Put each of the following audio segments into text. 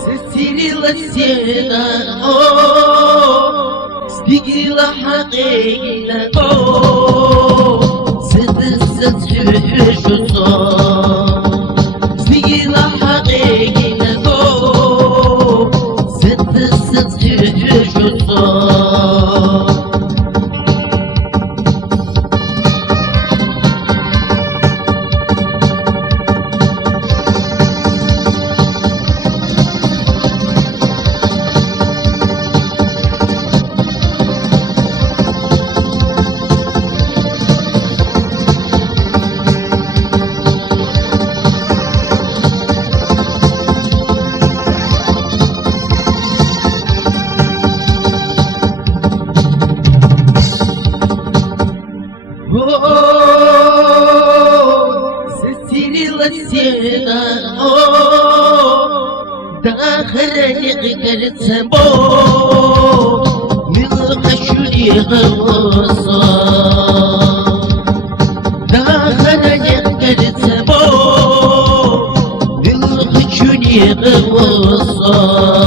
سسيري سيدا سبيقي حقيقي ستسد شوشو سبيقي حقيقي ستسد شوشو سيدا داخلني قدرت سبو من خشوني غوصا داخلني قدرت سبو من خشوني غوصا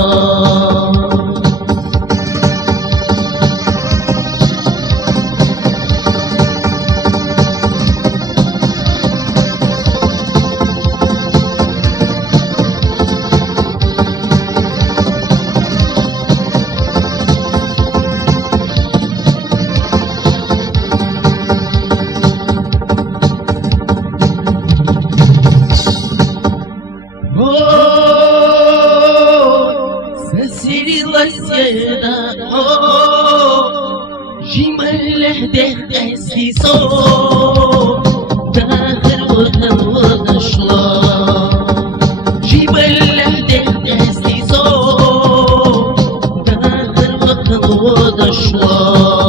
سيدا جمال لحده أسيسو داخل وهم شلا جمال لحده أسيسو داخل وهم شلا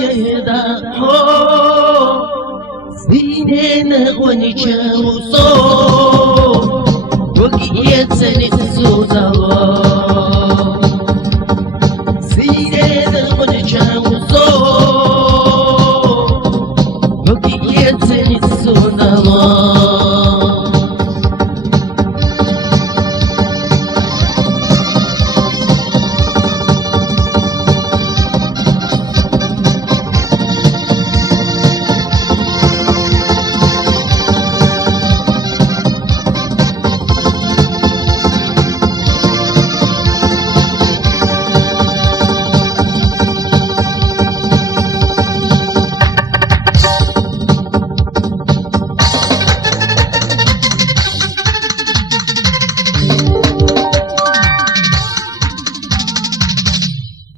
سيدا سيدنا ونجاوزو وقيت سنة سوزا